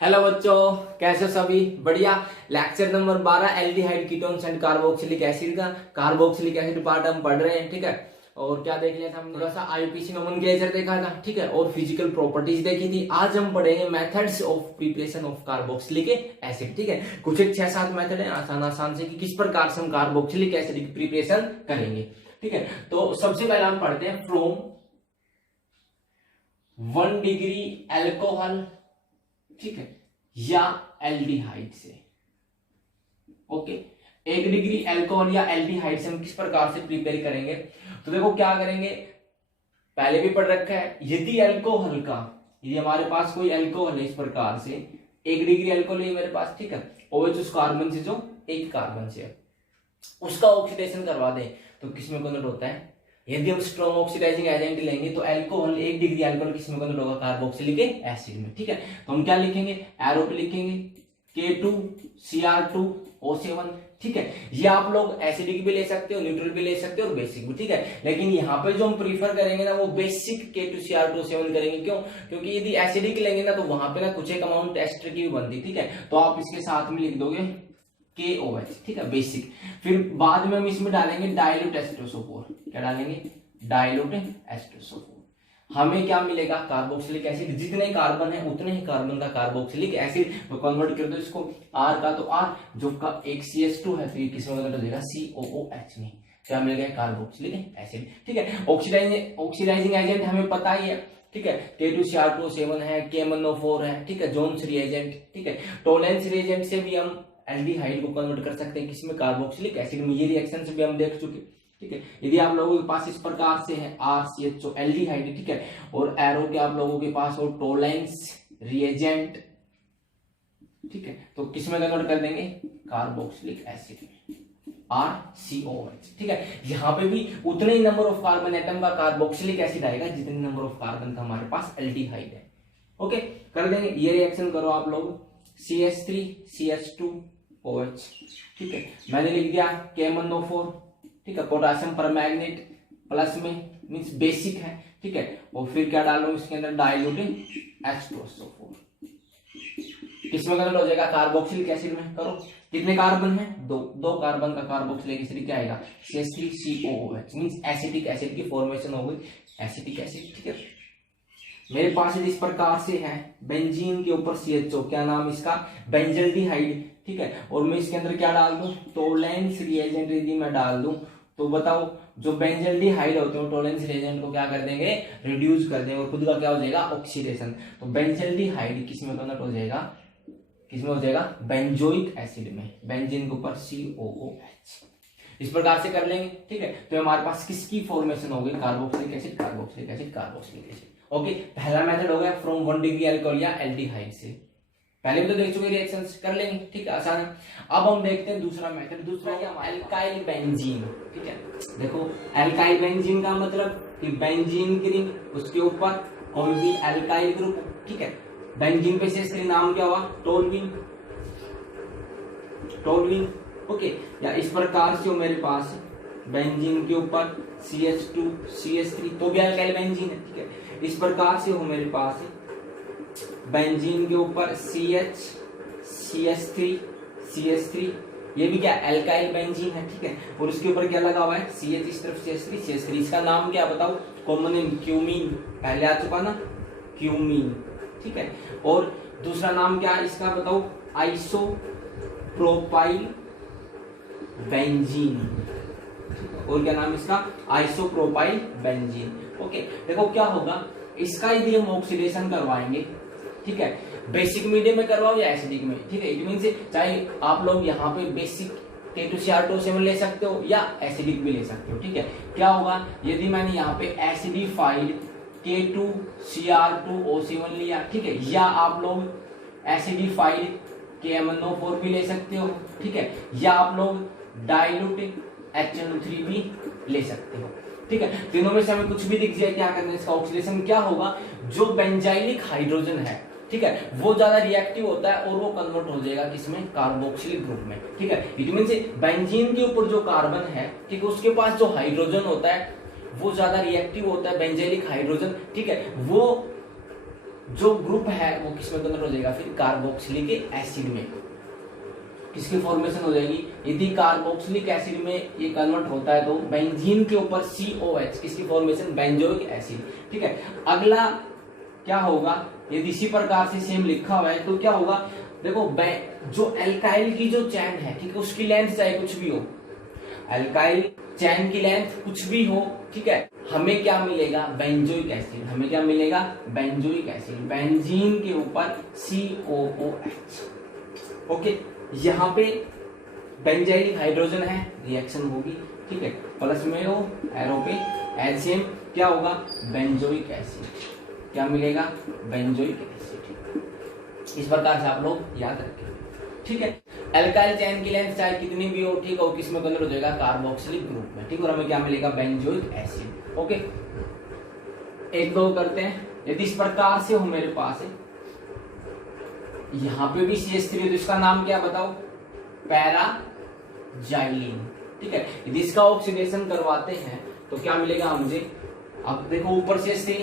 Hello बच्चों, कैसे हो सभी? बढ़िया। Lecture number 12 aldehyde ketones and carboxylic acid का कार्बोक्सिलिक एसिड पार्ट हम पढ़ रहे हैं। ठीक है, और क्या देख लिया था हमने? थोड़ा सा आईयूपीएसी नोमेनक्लेचर देखा था, ठीक है, और फिजिकल प्रॉपर्टीज देखी थी। आज हम पढ़ेंगे methods of preparation of carboxylic acid. ठीक है, कुछ एक 6-7 मेथड है आसान आसान से कि किस प्रकार से हम कार्बोक्सिलिक एसिड की प्रिपरेशन करेंगे। ठीक है, तो सबसे पहले हम पढ़ते हैं फ्रॉम 1 डिग्री एल्कोहल, ठीक है, या एल्डिहाइड से। ओके, 1 डिग्री एल्कोहल या एल्डिहाइड से हम किस प्रकार से प्रिपेयर करेंगे? तो देखो क्या करेंगे, पहले भी पढ़ रखा है। यदि एल्कोहल का, यदि हमारे पास कोई एल्कोहल है इस प्रकार से 1 डिग्री एल्कोहल है मेरे पास, ठीक है, OH उस कार्बन से, जो एक कार्बन से है, उसका ऑक्सीडेशन करवा दें तो किसमें कन्वर्ट होता है? यदि हम स्ट्रॉन्ग ऑक्सीडाइजिंग एजेंट लेंगे तो एल्कोहल 1 डिग्री एल्कोहल किसमें कन्वर्ट होगा? कार्बोक्सिलिक एसिड में। ठीक है, तो हम क्या लिखेंगे? एरो पे लिखेंगे K2Cr2O7। ठीक है, ये आप लोग एसिडिक भी ले सकते हो, न्यूट्रल भी ले सकते हो और बेसिक भी। ठीक है, लेकिन यहाँ पे जो हम प्रीफर करेंगे ना वो बेसिक K2Cr2O7 करेंगे। क्यों? क्योंकि यदि एसिडिक लेंगे ना तो वहां पे ना कुछ एक अमाउंट एस्टर की भी बनती। ठीक है, तो आप इसके साथ में लिख दोगे KOH। ठीक है, बेसिक। फिर बाद में हम इसमें डालेंगे डाइल्यूट एस्टोसोफोर। क्या डालेंगे? डाइल्यूट एस्टोसोफोर। हमें क्या मिलेगा? Carboxylic acid. जितने कार्बन है उतने ही कार्बन का कार्बोक्सिलिक एसिड। तो कन्वर्ट कर दो इसको R का तो R, जो का एक CH2 है तो ये किसमें कन्वर्ट हो जाएगा? COOH में। क्या मिल गया? Carboxylic acid. ठीक है, ऑक्सीडाइजिंग एजेंट हमें पता ही है। ठीक है, K2Cr2O7 है, KMnO4 है। ठीक है, जोन्स रिएजेंट। ठीक है, टोलेंस रिएजेंट से भी हम एल्डिहाइड को कन्वर्ट कर सकते हैं किसमें? कार्बोक्सिलिक एसिड में। ये रिएक्शन से भी हम देख चुके। ठीक है, यदि आप लोगों के पास इस प्रकार से है RCHO एल्डिहाइड, ठीक है, और एरो के आप लोगों के पास हो टोलेंस रिएजेंट, ठीक है, तो किसमें कन्वर्ट कर देंगे? कार्बोक्सिलिक एसिड में, RCOH। ठीक है, यहां पे भी उतने ही नंबर ऑफ कार्बन एटम का कार्बोक्सिलिक एसिड आएगा जितने नंबर ऑफ कार्बन का हमारे पास एल्डिहाइड है। ओके, कर देंगे। ये रिएक्शन करो आप लोग, CH3CH2OH। ठीक है, मैंने लिख दिया KMnO4। ठीक है, पोटेशियम परमैंगनेट प्लस में मींस बेसिक है। ठीक है, और फिर क्या डालो इसके अंदर? डाइल्यूट एस्टोसोफोर। किसमें कन्वर्ट हो जाएगा? कार्बोक्सिलिक एसिड में। करो, कितने कार्बन है? दो कार्बन का कार्बोक्सिलिक एसिड क्या आएगा? CH3COOH मींस एसिटिक एसिड की फॉर्मेशन हो गई, एसिटिक एसिड। ठीक है, मेरे पास इस प्रकार से है बेंजीन के ऊपर CHO, क्या नाम इसका? बेंजल्डिहाइड। ठीक है, और मैं इसके अंदर क्या डाल दूं? टोलेंस रिएजेंट यदि मैं डाल दूं तो बताओ, जो बेंजल्डिहाइड होते हैं टोलेंस रिएजेंट को क्या कर देंगे? रिड्यूस कर देंगे और खुद का क्या हो जाएगा? ऑक्सीडेशन। तो बेंजल्डिहाइड किसमें कन्वर्ट हो जाएगा? किसमें हो जाएगा? बेंजोइक एसिड में। बेंजीन के ऊपर COOH। इस प्रकार से कर लेंगे। ठीक है, तो हमारे पास किसकी फॉर्मेशन हो गई? Carboxylic acid, carboxylic acid, carboxylic acid. Okay, पहला मेथड हो गया फ्रॉम 1 डिग्री एल्कोहल या एल्डिहाइड से। पहले भी तो देख चुके रिएक्शंस, कर लेंगे। ठीक है, आसान है। अब हम देखते हैं दूसरा मेथड। दूसरा क्या? Alkyl benzene. ठीक है, देखो एल्काइल बेंजीन का मतलब कि बेंजीन की रिंग, उसके ऊपर कोई भी एल्काइल ग्रुप। ठीक है, बेंजीन पे से इसका नाम क्या हुआ? टोल्यूइन। टोल्यूइन। ओके, या इस प्रकार से हो मेरे पास बेंजीन के ऊपर CH2 CH3 तो भी एल्काइल बेंजीन है। ठीक है, इस प्रकार से हो मेरे पास बेंजीन के ऊपर CH3 ये भी क्या? एल्काइल बेंजीन है। ठीक है, और उसके ऊपर क्या लगा हुआ है? CH, इस तरफ CH3। इसका नाम क्या बताओ? कॉमन नेम क्यूमीन, पहले आ चुका ना, क्यूमीन। ठीक है, और दूसरा नाम क्या है इसका बताओ? Isopropyl benzene. और क्या नाम इसका? Isopropyl benzene. ओके, देखो क्या होगा, इसका यदि हम ऑक्सीडेशन करवाएंगे, ठीक है, बेसिक मीडियम में करवाओ या एसिडिक में। ठीक है, इट मीन चाहे आप लोग यहाँ पे बेसिक K2Cr2O7 ले सकते हो या एसिडिक भी ले सकते हो। ठीक है, क्या होगा यदि मैंने यहाँ पे एसिडिफाइड K2Cr2O7 लिया, ठीक है, या आप लोग एसिडिफाइड KMnO4 भी ले सकते हो। ठीक है, या आप लोग डाइल्यूट HNO3 भी ले सकते हो। ठीक है, तीनों में से हमें कुछ भी दिख जाए, क्या करना है? इसका ऑक्सीडेशन क्या होगा? जो बेंजाइलिक हाइड्रोजन है, ठीक है, वो ज्यादा रिएक्टिव होता है और वो कन्वर्ट हो जाएगा किसमें? कार्बोक्सिलिक ग्रुप में। ठीक है, इट मीन बेंजीन के ऊपर जो कार्बन है, ठीक है, उसके पास जो हाइड्रोजन होता है वो ज्यादा रिएक्टिव होता है, बेंजाइलिक हाइड्रोजन। ठीक है, वो जो ग्रुप है वो किस में कन्वर्ट हो जाएगा फिर कार्बोक्सिलिक एसिड में, किसकी फॉर्मेशन हो जाएगी। यदि कार्बोक्सिलिक एसिड में ये कन्वर्ट होता है तो बेंजीन के ऊपर COH, किसकी फॉर्मेशन, बेंजोइक एसिड। ठीक है, अगला क्या होगा, यदि इसी प्रकार से सेम लिखा हुआ है तो क्या होगा, देखो जो एल्काइल की जो चैन है, ठीक है, उसकी लेंथ चाहे कुछ भी हो, एल्काइल चैन की लेंथ कुछ भी हो, ठीक है, हमें क्या मिलेगा, बेंजोइक एसिड, हमें क्या मिलेगा, बेंजोइक एसिड, बेंजीन के ऊपर COOH। ओके, यहाँ पे बेंजाइलिक हाइड्रोजन है, रिएक्शन होगी, ठीक है, प्लस में हो एरो पे एल्सियम, क्या होगा, बेंजोइक एसिड, क्या मिलेगा, बेंजोइक एसिड। इस प्रकार से आप लोग याद रखें, ठीक है। एल्काइल चैन की लेंथ चाहे कितनी भी हो, ठीक है, वो किसमें कन्वर्ट हो जाएगा, कार्बोक्सिलिक ग्रुप में, ठीक है, और हमें क्या मिलेगा, बेंजोइक एसिड। ओके, एक दो करते हैं। यदि इस प्रकार से हो मेरे पास है, यहां पे भी CH3 है तो इसका नाम क्या बताओ, पैराजाइलिन, ठीक है। यदि इसका ऑक्सीडेशन करवाते हैं तो क्या मिलेगा मुझे, अब देखो ऊपर CH3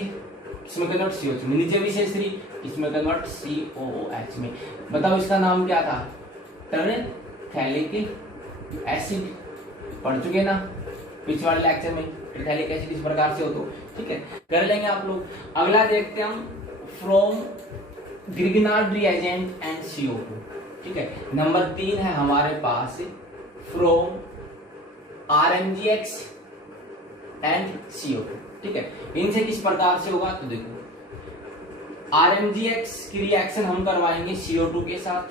किसमें कन्वर्ट, COH में, नीचे भी CH3 किसमें कन्वर्ट, COOH में। बताओ इसका नाम क्या था, टरथैलिक एसिड, पढ़ चुके ना पिछले वाले लेक्चर में, टरथैलिक एसिड इस प्रकार से हो तो, ठीक है, कर लेंगे आप लोग। अगला देखते हैं हम, from Grignard reagent and CO2, ठीक है। नंबर 3 है हमारे पास फ्रॉम RMGX एंड CO2, ठीक है। इनसे किस प्रकार से होगा तो देखो, RMGX की रिएक्शन हम करवाएंगे CO2 के साथ,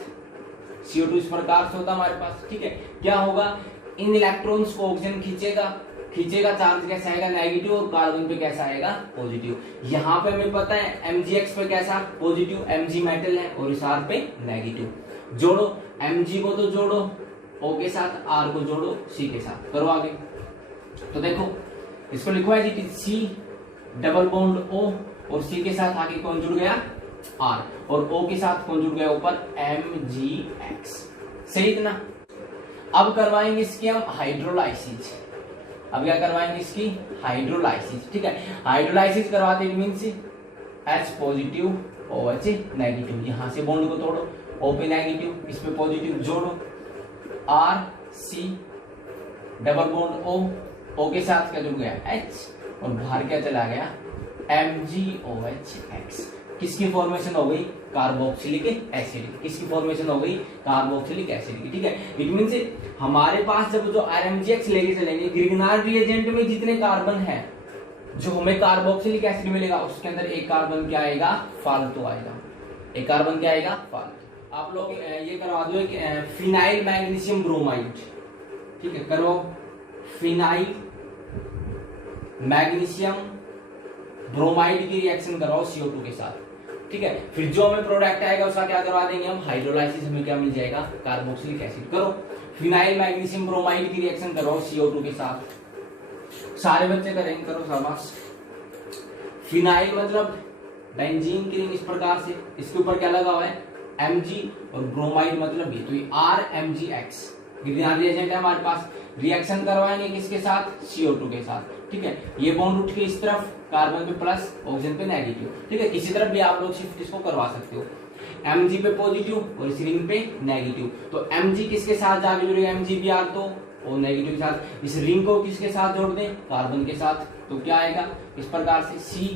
CO2 इस प्रकार से होता हमारे पास, ठीक है। क्या होगा, इन इलेक्ट्रॉन्स को ऑक्सीजन खींचेगा, चार्ज कैसा आएगा, नेगेटिव, और कार्बन पे कैसा आएगा, पॉजिटिव। यहाँ पे हमें पता है MgX पे कैसा, पॉजिटिव, Mg मेटल है, और इस R पे नेगेटिव। जोड़ो, Mg को तो जोड़ो O के साथ, R को जोड़ो C के साथ, करो आगे। तो देखो इसको लिखो है जी, C डबल बॉन्ड O, और C के साथ आगे कौन जुड़ गया, R, और O के साथ कौन जुड़ गया ऊपर, MgX। सही इतना। अब करवाएंगे इसकी हम हाइड्रोलाइसिस, अब क्या करवाएंगे इसकी हाइड्रोलाइसिस, ठीक है। हाइड्रोलाइसिस करवाते means H positive OH negative, यहां से बॉन्ड को तोड़ो, O पे नेगेटिव, इस पे पॉजिटिव, जोड़ो, R C double bond O के साथ क्या जुड़ गया H, और बाहर क्या चला गया, MgOH। किसकी फॉर्मेशन हो गई, कार्बोक्सिलिक एसिड, किसकी फॉर्मेशन हो गई, कार्बोक्सिलिक एसिड की, ठीक है। इट मींस हमारे पास जब जो RMGX लेके चलेंगे, ग्रिग्नार्ड रिएजेंट में जितने कार्बन है जो हमें कार्बोक्सिलिक एसिड मिलेगा, उसके अंदर एक कार्बन क्या आएगा, फालतू आएगा, एक कार्बन क्या आएगा, फालतू। आप लोग ये करवा दो एक फिनाइल मैग्नीशियम ब्रोमाइड, ठीक है, करो फिनाइल मैग्नीशियम ब्रोमाइड की रिएक्शन करवाओ CO2 के साथ, ठीक है। फिर जो हमें प्रोडक्ट आएगा उसका क्या करवा देंगे हम, हाइड्रोलाइसिस, हमें क्या मिल जाएगा, कार्बोक्सिलिक एसिड। करो फिनाइल मैग्नीशियम ब्रोमाइड की रिएक्शन करवाओ CO2 के साथ, सारे बच्चे करेंगे, करो शाबाश। फिनाइल मतलब बेंजीन की रिंग इस प्रकार से, इसके ऊपर क्या लगा हुआ है, Mg, और ब्रोमाइड मतलब ये, तो ये RMGX ग्रिग्नार्ड रिएजेंट है हमारे पास। रिएक्शन करवाएंगे किसके साथ, CO2 के साथ, ठीक है। ये बॉन्ड उठ के इस तरफ, कार्बन पे प्लस, ऑक्सीजन पे नेगेटिव, ठीक है। किसी तरफ भी आप लोग शिफ्ट इसको करवा सकते हो, Mg पे पॉजिटिव और इस रिंग पे नेगेटिव, तो Mg किसके साथ जाके जुड़ेगा, MgBr, तो वो नेगेटिव के साथ, इस रिंग को किसके साथ जोड़ दें, कार्बन के साथ, तो क्या आएगा इस प्रकार से, C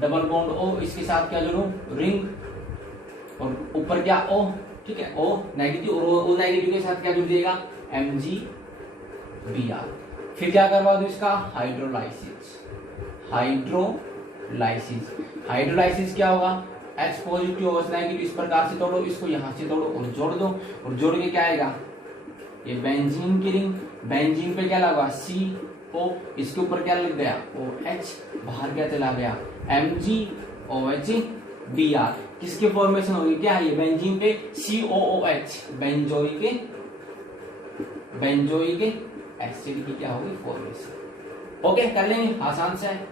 डबल बॉन्ड O, इसके साथ क्या जोड़ू, रिंग, और ऊपर क्या O, ठीक है, O नेगेटिव, और O नेगेटिव के साथ क्या जुड़ जाएगा, MgBr। फिर क्या करवा दो इसका हाइड्रोलाइसिस, हाइड्रोलाइसिस क्या होगा, H पॉजिटिव OH नेगेटिव, इस प्रकार से तोड़ो, इसको यहां से तोड़ो और जोड़ दो, और जोड़ के क्या आएगा, ये बेंजीन की रिंग, बेंजीन पे क्या लगा, CO, इसके ऊपर क्या लग गया, OH, बाहर क्या चला गया, MgOH Br। किसके फॉर्मेशन होगी, क्या है ये, बेंजीन पे COOH, बेंजोइक एसिड की क्या होगी फॉर्मेशन। ओके, कर लेंगे, आसान से है,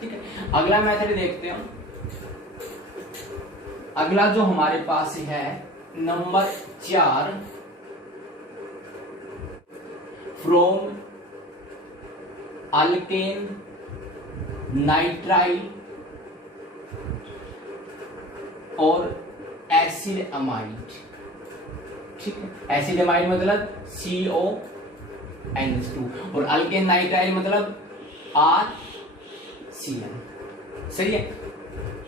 ठीक है। अगला मेथड देखते हैं, अगला जो हमारे पास है नंबर 4, फ्रॉम अल्केन नाइट्राइल और एसिड अमाइड, ठीक है। एसिड अमाइड मतलब CONH2 और अल्केन नाइट्राइल मतलब RCN, सही है।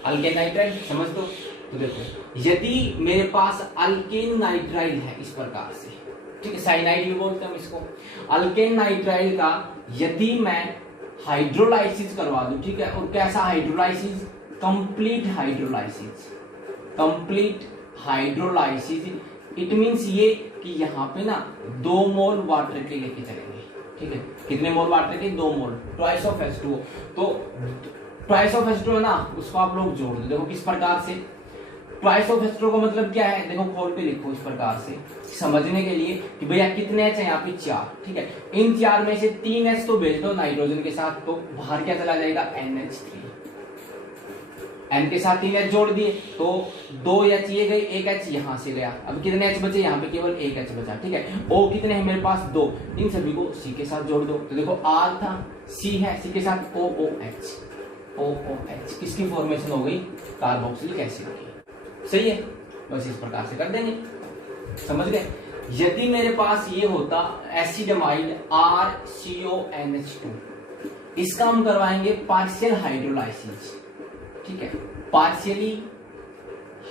अल्केन नाइट्राइल समझ दो। तो देखो यदि मेरे पास अल्केन नाइट्राइल है इस प्रकार से, ठीक है, साइनाइड भी बोलते हैं हम इसको। अल्केन नाइट्राइल का यदि मैं हाइड्रोलाइसिस करवा दूं, ठीक है, और कैसा hydrolysis, complete hydrolysis, complete hydrolysis, it means ये कि यहाँ पे ना 2 मोल वाटर के लेके चलेंगे, ठीक है। कितने मोल वाटर के, 2 मोल, ट्वाइस ऑफ H2O। तो ट्वाइस ऑफ H2O है ना, उसको आप लोग जोड़ दो। देखो किस प्रकार से, ट्वाइस ऑफ H2O का मतलब क्या है, देखो खोल के लिखो इस प्रकार से समझने के लिए कि भैया कितने H है यहाँ पे, 4, ठीक है। इन 4 में से 3 H तो भेज दो नाइट्रोजन के साथ, तो बाहर क्या चला जाएगा, NH3। N के साथ 3 H जोड़ दिए तो 2 H ये गई, 1 H यहाँ से गया। अब कितने H बचे, यहाँ पे केवल 1 H बचा, ठीक है। O कितने हैं मेरे पास, 2, इन सभी को C के साथ जोड़ दो। तो देखो R था, C है, C के साथ OOH, OOH किसकी फॉर्मेशन हो गई, कार्बोक्सिलिक एसिड की, सही है। बस इस प्रकार से कर देंगे, समझ गए। यदि मेरे पास ये होता एसिडमाइड RCONH2, इसका हम करवाएंगे पार्शियल हाइड्रोलाइसिस, ठीक है, पार्शियली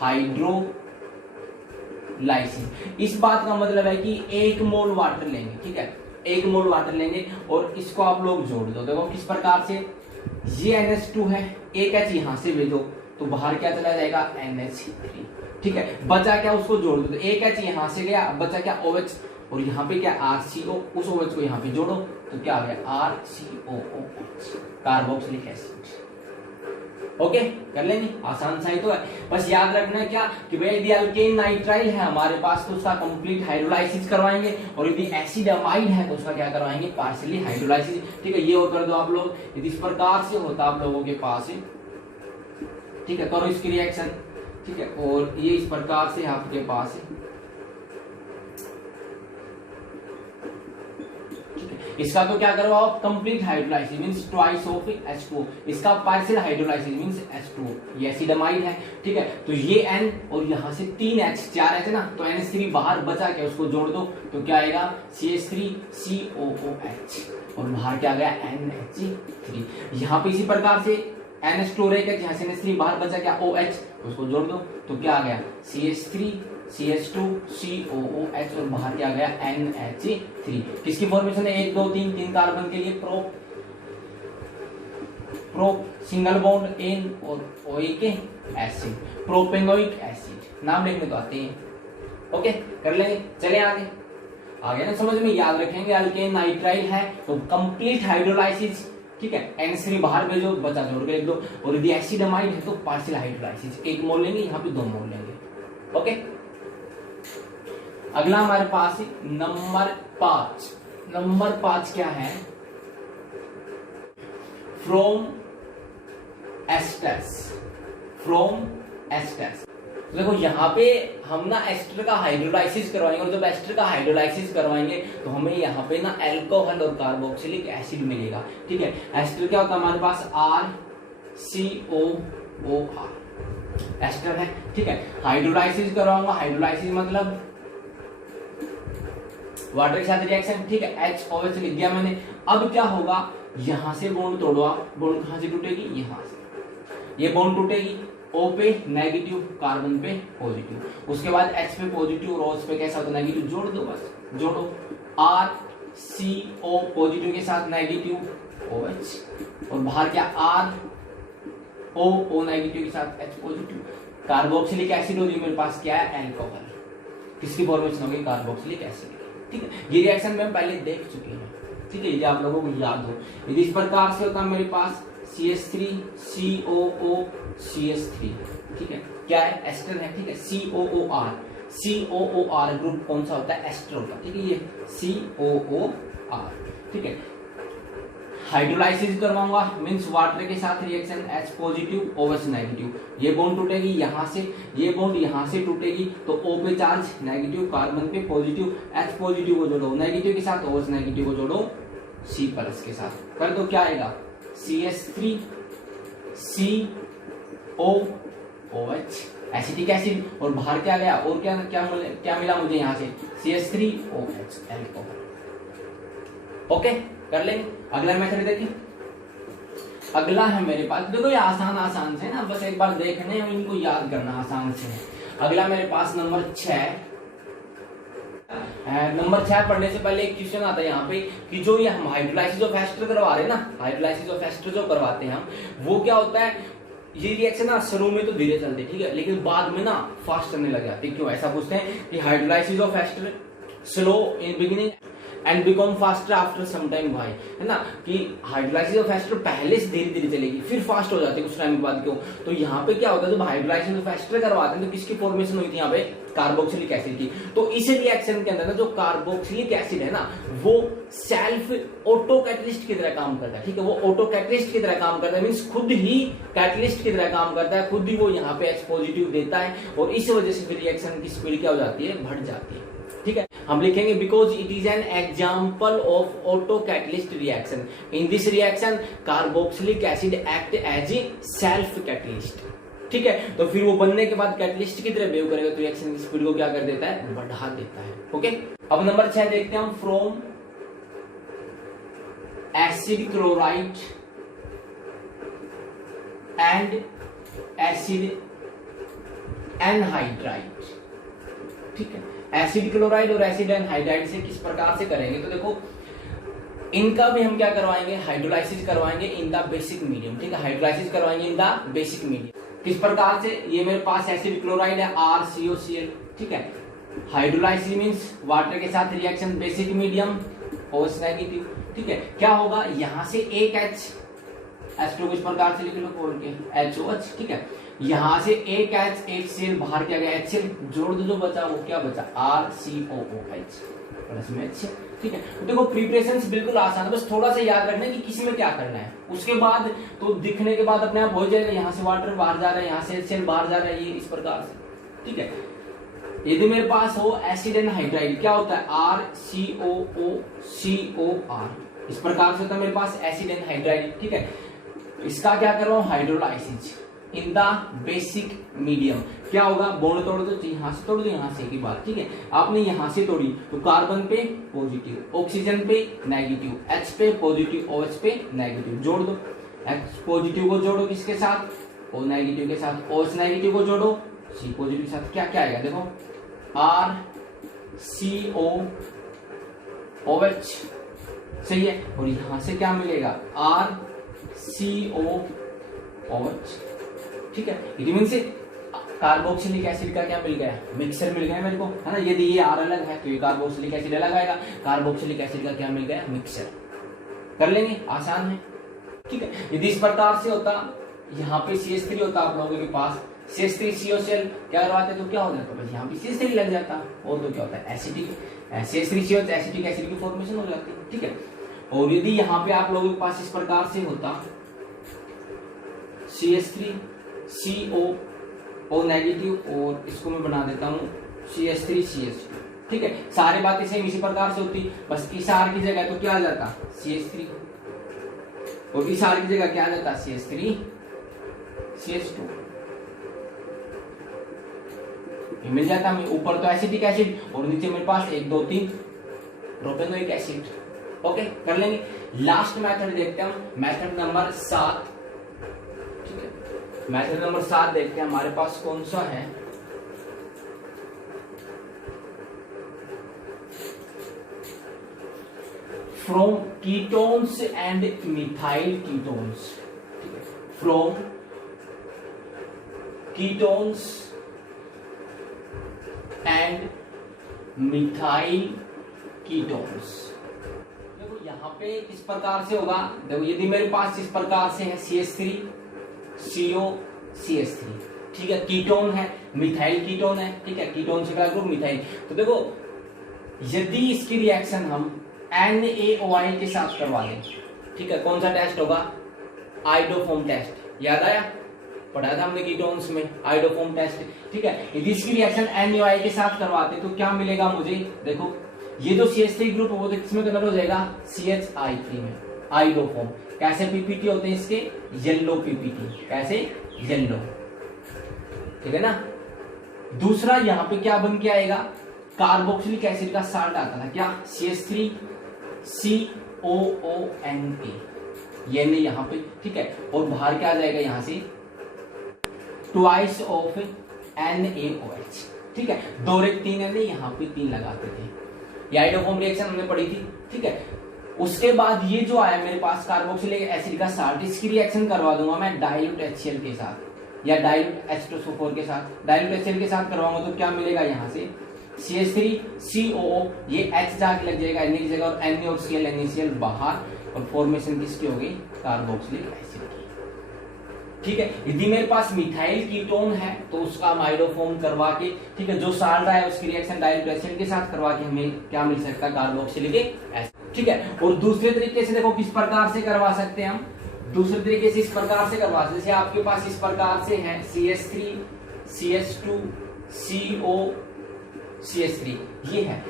हाइड्रोलाइसिस। इस बात का मतलब है कि 1 मोल वाटर लेंगे, ठीक है, 1 मोल वाटर लेंगे और इसको आप लोग जोड़ दो। देखो किस प्रकार से, ये NH2 है, 1 H यहां से भेजो तो बाहर क्या चला जाएगा, NH3, ठीक है। बचा क्या, उसको जोड़ दो, तो 1 H यहां से गया, बचा क्या, OH, और यहाँ पे क्या RCO, उस OH को यहाँ पे जोड़ो तो क्या आ गया, RCOOH, कार्बोक्सिलिक एसिड। ओके, कर लेंगे, आसान सा ही तो है। बस याद रखना है क्या कि भाई यदि अल्केन नाइट्राइल है हमारे पास तो उसका कंप्लीट हाइड्रोलाइसिस करवाएंगे, और यदि एसिड अमाइड है तो उसका क्या करवाएंगे, पार्शियली हाइड्रोलाइसिस, ठीक है। ये और कर दो आप लोग, यदि इस प्रकार से होता आप लोगों के पास, ठीक है, करो इसकी रिएक्शन, ठीक है। और ये इस प्रकार से आपके पास, इसका तो क्या करवाओ, complete hydrolysis means twice of H2O, इसका पार्शियल हाइड्रोलाइसिस मींस H2O, ये एसिडमाइड है, ठीक है। तो ये N और यहां से 3 H, 4 H ना, तो NH3 बाहर बचा के उसको जोड़ दो तो क्या आएगा, CH3COOH, और बाहर क्या गया, NH3। यहाँ पे इसी प्रकार से NH2 रहेगा, जहां से NH3 बाहर बचा क्या, OH, उसको जोड़ दो तो क्या आ गया, CH3CH2COOH, और बाहर क्या गया, NH3। किसकी फॉर्मेशन है, 1 2 3 कार्बन के लिए प्रो सिंगल बॉन्ड N और OH के एसिड, प्रोपेनोइक एसिड, नाम लिखने तो आते हैं। ओके, कर लेंगे, चले आगे ना, समझ में, याद रखेंगे। अल्केन नाइट्राइल है तो कंप्लीट हाइड्रोलाइसिस, ठीक है, NH3 बाहर भेजो, बचा जोड़ के लिख दो, और यदि एसिडमाइड है तो पार्शियल हाइड्रोलाइसिस, 1 मोल लेंगे, यहाँ पे 2 मोल लेंगे। ओके, अगला हमारे पास नंबर 5 क्या है, फ्रॉम एस्टर्स। देखो यहाँ पे हम ना एस्टर का हाइड्रोलाइसिस करवाएंगे, और जब एस्टर का हाइड्रोलाइसिस करवाएंगे तो हमें यहाँ पे ना अल्कोहल और कार्बोक्सिलिक एसिड मिलेगा, ठीक है। एस्टर क्या होता है हमारे पास, RCOOR एस्टर है, ठीक है। हाइड्रोलाइसिस करवाऊंगा, हाइड्रोलाइसिस मतलब वाटर के साथ रिएक्शन, ठीक है, HOH लिख दिया मैंने। अब क्या होगा, यहां से बॉन्ड तोड़ो आप, बॉन्ड कहां से टूटेगी, यहां से, ये बॉन्ड टूटेगी, O पे नेगेटिव, कार्बन पे पॉजिटिव, उसके बाद H पे पॉजिटिव और OH पे कैसा होता है, नेगेटिव, जोड़ दो, बस जोड़ो, RCO पॉजिटिव के साथ नेगेटिव OH, और बाहर क्या, RO नेगेटिव के साथ H पॉजिटिव, कार्बोक्सिलिक एसिड हो, मेरे पास क्या है, अल्कोहल, किसकी फॉर्मेशन होगी, कार्बोक्सिलिक एसिड, ठीक है। ये रिएक्शन में हम पहले देख चुके हैं, ठीक है, ये आप लोगों को याद हो। यदि इस प्रकार से होता मेरे पास CH3COO-CH3, ठीक है, क्या है, एस्टर है, ठीक है, COOR ग्रुप कौन सा होता है, एस्टर होता है, ठीक है, ये COOR, ठीक है। हाइड्रोलाइसिस करवाऊंगा मींस वाटर के साथ reaction, H positive OH negative, ये बॉन्ड टूटेगी यहां से, ये बॉन्ड यहां से टूटेगी तो O पे चार्ज नेगेटिव, कार्बन पे पॉजिटिव, H पॉजिटिव को जोड़ो नेगेटिव के साथ, OH नेगेटिव को जोड़ो C प्लस के साथ, कर दो, क्या आएगा, CH3COOH एसिटिक एसिड, और बाहर क्या गया, और क्या मिला मुझे यहाँ से CH3OH अल्कोहल। ओके, कर लेंगे। अगला मेथड देखिए, अगला है मेरे पास, देखो ये आसान से ना, बस एक बार देखने और इनको याद करना आसान से है। अगला मेरे पास नंबर 6 पढ़ने से पहले एक क्वेश्चन आता है यहाँ पे कि जो ये हम हाइड्रोलाइसिस ऑफ एस्टर करवा रहे हैं ना, हाइड्रोलाइसिस ऑफ एस्टर जो करवाते हैं हम, वो क्या होता है, ये रिएक्शन ना शुरू में तो धीरे चलते, ठीक है, लेकिन बाद में ना फास्ट चलने लग जाते। क्यों ऐसा पूछते हैं कि hydrolysis of ester slow in beginning and become faster after some time, भाई है ना, कि हाइड्रोलाइसिस ऑफ एस्टर पहले से धीरे धीरे चलेगी फिर फास्ट हो जाती है कुछ टाइम के बाद। क्यों, तो यहाँ पे क्या होता है, जब हाइड्रोलाइसिस ऑफ एस्टर करवाते हैं तो किसकी फॉर्मेशन हुई थी यहाँ पे, कार्बोक्सिलिक एसिड की। तो इस रिएक्शन के अंदर जो कार्बोक्सिलिक एसिड है ना, वो सेल्फ ऑटो कैटलिस्ट की तरह काम करता है, ठीक है, वो ऑटो कैटलिस्ट की तरह काम करता है, मींस खुद ही कैटलिस्ट की तरह काम करता है, खुद ही वो यहाँ पे H पॉजिटिव देता है, और इस वजह से फिर रिएक्शन की स्पीड क्या हो जाती है, बढ़ जाती है। ठीक है, हम लिखेंगे because it is an example of auto catalyst reaction. In this reaction carboxylic acid act as a self catalyst. ठीक है, तो फिर वो बनने के बाद कैटलिस्ट की तरह बिहेव करेगा, तो रिएक्शन की स्पीड को क्या कर देता है, बढ़ा देता है। ओके, अब नंबर 6 देखते हैं हम, from acid chloride and acid anhydride. ठीक है, एसिड क्लोराइड और एसिड एनहाइड्राइड से किस प्रकार से करेंगे, तो देखो इनका भी हम क्या करवाएंगे, हाइड्रोलाइसिस करवाएंगे इन द बेसिक मीडियम। ठीक है, हाइड्रोलाइसिस करवाएंगे इन द बेसिक मीडियम। किस प्रकार से, ये मेरे पास एसिड क्लोराइड है RCOCl। ठीक है, हाइड्रोलाइसिस मींस वाटर के साथ reaction basic medium OH negative. ठीक है, क्या होगा, यहां से एक H2 किस प्रकार से लिख लो, खोल के HOH। ठीक है, यहां से एक H, एक Cl बाहर क्या गया, HCl, जोड़ दो, जो बचा वो क्या बचा, RCOOH प्लस में H। ठीक है, तो देखो प्रिपरेशंस बिल्कुल आसान है, बस थोड़ा सा याद रखना कि किसी में क्या करना है, उसके बाद तो दिखने के बाद अपने आप हो जाएगा। यहाँ से वाटर बाहर जा रहा है, यहाँ से HCl बाहर जा रहा है, ये इस प्रकार से। ठीक है, यदि मेरे पास हो एसिड एनहाइड्राइड, क्या होता है, RCOOCOR, इस प्रकार से होता है मेरे पास एसिड एनहाइड्राइड। ठीक है, इसका क्या कर रहा हूं, hydrolysis in the basic medium. क्या होगा, बॉन्ड तोड़ दो, यहां से तोड़ दो, यहां से की बात। ठीक है, आपने यहां से तोड़ी तो कार्बन पे पॉजिटिव, ऑक्सीजन पे नेगेटिव, H पे पॉजिटिव, OH पे नेगेटिव, जोड़ दो। H पॉजिटिव को जोड़ो किसके साथ, O नेगेटिव के साथ, OH नेगेटिव को जोड़ो C पॉजिटिव के साथ, क्या क्या आएगा, देखो RCOOH, सही है, और यहां से क्या मिलेगा, RCOOH। ठीक है, इट मींस कार्बोक्सिलिक एसिड का क्या मिल गया, मिक्सचर मिल गया मेरे को, है ना। यदि ये R अलग है तो ये कार्बोक्सिलिक एसिड अलग आएगा, कार्बोक्सिलिक एसिड का क्या मिल गया, मिक्सचर। कर लेंगे, आसान है। ठीक है, यदि इस प्रकार से होता, यहाँ पे CH3 होता आप लोगों के पास, CH3COCl क्या करवाते तो क्या हो जाता, बस यहाँ पे CH3 लग जाता, और तो क्या होता है, एसिडिक CH3COH एसिटिक एसिड की फॉर्मेशन हो जाती है। ठीक है, और यदि यहाँ पे आप लोगों के पास इस प्रकार से होता CH3CO नेगेटिव, और इसको मैं बना देता हूँ CH3CH2। ठीक है, सारी बातें सेम इसी प्रकार से होती, बस इस R की जगह तो क्या आ जाता, CH3, और इस R की जगह क्या आ जाता, CH3CH2, मिल जाता हमें। ऊपर तो एसिटिक एसिड और नीचे मेरे पास 1 2 3 प्रोपेनोइक एसिड। ओके, कर लेंगे। लास्ट मेथड देखते हैं हम, मेथड नंबर 7। ठीक है, मेथड नंबर 7 देखते हैं हमारे पास कौन सा है, from ketones and methyl ketones. ठीक है, from ketones and methyl ketones. देखो यहाँ पे किस प्रकार से होगा, देखो यदि मेरे पास इस प्रकार से है CH3COCH3, ठीक है, कीटोन है, मिथाइल कीटोन है। ठीक है, कीटोन से क्या ग्रुप, मिथाइल। तो देखो यदि इसकी रिएक्शन हम NaOH के साथ करवा लें, ठीक है, कौन सा टेस्ट होगा, आइडोफॉर्म टेस्ट, याद आया, पढ़ाया था हमने कीटोन्स में, आइडोफॉर्म टेस्ट। ठीक है, यदि इसकी रिएक्शन NaOH के साथ करवाते तो क्या मिलेगा मुझे, देखो ये जो CH3 ग्रुप है वो तो किसमें कन्वर्ट हो जाएगा, CHI3 में, आइडोफॉर्म। कैसे PPT होते हैं इसके, येलो PPT, कैसे, येलो। ठीक है ना, दूसरा यहाँ पे क्या बन के आएगा, कार्बोक्सिलिक एसिड का साल्ट आता था क्या, CH3COONA, ये नहीं यहाँ पे, ठीक है। और बाहर क्या आ जाएगा यहाँ से, ट्वाइस ऑफ NaOH, ठीक है। 2 और 1 3 है, यहाँ पे 3 लगाते थे। ये आइडोफॉर्म रिएक्शन हमने पढ़ी थी, ठीक है। उसके बाद ये जो आया मेरे पास कार्बोक्सिलिक एसिड का साल्ट, इसकी रिएक्शन करवा दूंगा मैं डाइल्यूट HCl के साथ या डाइल्यूट H2SO4 के साथ। डाइल्यूट HCl के साथ करवाऊंगा तो क्या मिलेगा, यहाँ से CH3COO, ये H जाके लग जाएगा Na की जगह, और Na और Cl NaCl बाहर, और फॉर्मेशन किसकी हो गई, कार्बोक्सिलिक एसिड की, ठीक है। यदि मेरे पास मिथाइल कीटोन है तो उसका हम आइडोफॉर्म करवा के, ठीक है, जो साल्ट है उसकी रिएक्शन डाइल्यूट HCl के साथ करवा के हमें क्या मिल सकता है, कार्बोक्सिलिक एसिड, ठीक है। और दूसरे तरीके से देखो किस प्रकार से करवा सकते हैं हम, दूसरे तरीके से इस प्रकार से करवा सकते, जैसे आपके पास इस प्रकार से है CH3CH2COCH3, ये है,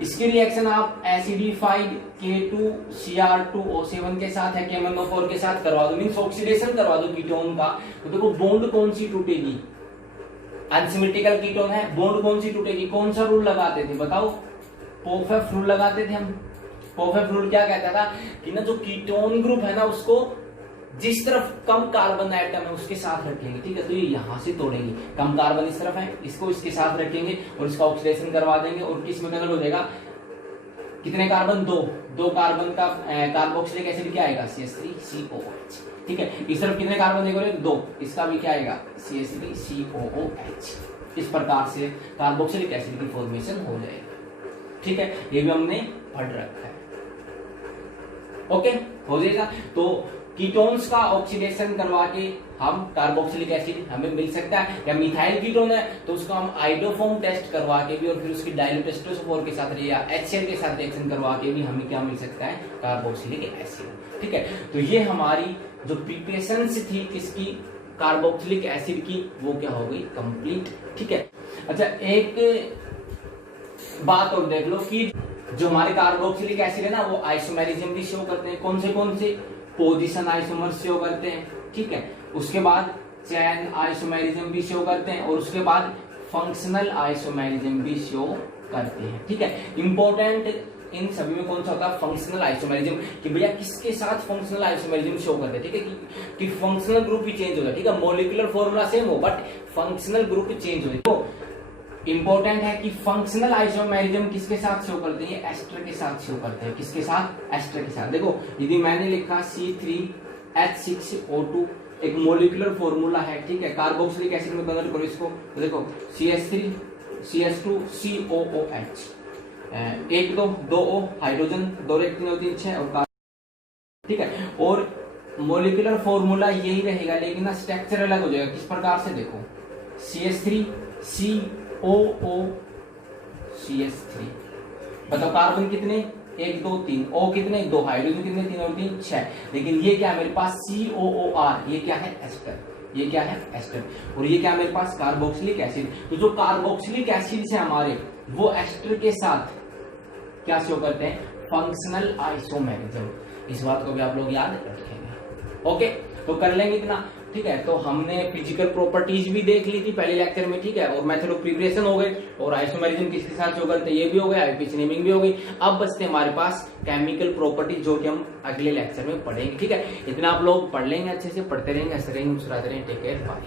इसकी रिएक्शन आप एसिडिफाइड K2Cr2O7 के साथ है, KMnO4 के साथ करवा दो, मींस ऑक्सीडेशन करवा दो कीटोन का, तो देखो बॉन्ड कौन सी टूटेगी, अनसिमेट्रिकल कीटोन है, बॉन्ड कौन सी टूटेगी, कौन सा रूल लगाते थे बताओ, पोफेफ रूल लगाते थे हम। पोफेफ रूल क्या कहता था कि ना जो कीटोन ग्रुप है ना उसको जिस तरफ कम कार्बन एटम है उसके साथ रखेंगे, ठीक है, तो ये यहां से तोड़ेंगे, कम कार्बन इस तरफ है, इसको इसके साथ रखेंगे और इसका ऑक्सीडेशन करवा देंगे, और किस में कन्वर्ट हो जाएगा, कितने कार्बन, 2 कार्बन का कार्बोक्सिलिक एसिड क्या आएगा, CH3COOH, ठीक है। इस तरफ कितने कार्बन देखोगे, 2, इसका भी क्या आएगा, CH3COOH। इस प्रकार से कार्बोक्सिलिक एसिड की फॉर्मेशन हो जाएगी, ठीक है। ये भी हमने पढ़ रखा है, ओके, हो जाएगा। तो कीटोन्स का ऑक्सीडेशन करवा के हम कार्बोक्सिलिक एसिड हमें मिल सकता है, या मिथाइल कीटोन है तो उसको हम आइडोफॉर्म टेस्ट करवा के भी, और फिर उसकी डाइल्यूट H2SO4 के साथ या HCl के साथ रिएक्शन करवा के भी हमें क्या मिल सकता है, कार्बोक्सिलिक एसिड, ठीक है। तो ये हमारी जो प्रिपरेशन थी किसकी, कार्बोक्सिलिक एसिड की, वो क्या हो गई, कंप्लीट, ठीक है। अच्छा, एक बात और देख लो कि जो हमारे कार्बोक्सिलिक एसिड है ना वो आइसोमेरिज्म भी शो करते हैं, कौन से पोजीशन आइसोमर शो करते हैं, ठीक है। उसके बाद चैन आइसोमेरिज्म भी शो करते हैं, और उसके बाद फंक्शनल आइसोमेरिज्म भी शो करते हैं, ठीक है। इंपॉर्टेंट इन सभी में कौन सा होता है, फंक्शनल आइसोमेरिज्म, कि भैया किसके साथ फंक्शनल आइसोमेरिज्म शो करते हैं, ठीक है, कि फंक्शनल ग्रुप भी चेंज हो जाए, ठीक है, मॉलिक्यूलर फॉर्मूला सेम हो बट फंक्शनल ग्रुप चेंज हो जाए। तो इंपॉर्टेंट है कि फंक्शनल आइसोमेरिज्म किसके साथ शो करते हैं, एस्टर के साथ शो करते हैं, किसके साथ, एस्टर के साथ। देखो यदि मैंने लिखा C3H6O2, एक मॉलिक्यूलर फॉर्मूला है, ठीक है, कार्बोक्सिलिक एसिड में कन्वर्ट करो इसको, तो देखो CH3CH2COOH, 1 2 O हाइड्रोजन, 2 1 3 2 3 6 और, ठीक है। और मॉलिक्यूलर फॉर्मूला यही रहेगा लेकिन ना स्ट्रक्चर अलग हो जाएगा, किस प्रकार से, देखो CH3COOCH3, बताओ कार्बन कितने, 1 2 3, O कितने, 2, हाइड्रोजन कितने, 3 और 3 6, लेकिन ये क्या है मेरे पास COOR, ये क्या है, एस्टर, ये क्या है, एस्टर, और ये क्या है मेरे पास, कार्बोक्सिलिक एसिड। तो जो कार्बोक्सिलिक एसिड से हमारे वो एस्टर के साथ क्या शो करते हैं, फंक्शनल आइसोमेरिज्म। इस बात को भी आप लोग याद रखेंगे, ओके। तो कर लेंगे इतना, ठीक है। तो हमने फिजिकल प्रॉपर्टीज भी देख ली थी पहले लेक्चर में, ठीक है, और मेथड ऑफ प्रिपरेशन हो गए, और आइसोमेरिज्म किसके साथ शो करते हैं ये भी हो गया, आईपीएच नेमिंग भी हो गई। अब बचते हमारे पास केमिकल प्रॉपर्टीज, जो कि हम अगले लेक्चर में पढ़ेंगे, ठीक है। इतना आप लोग पढ़ लेंगे, अच्छे से पढ़ते रहेंगे, हंसते रहेंगे, मुस्कुराते रहेंगे। Take care, bye.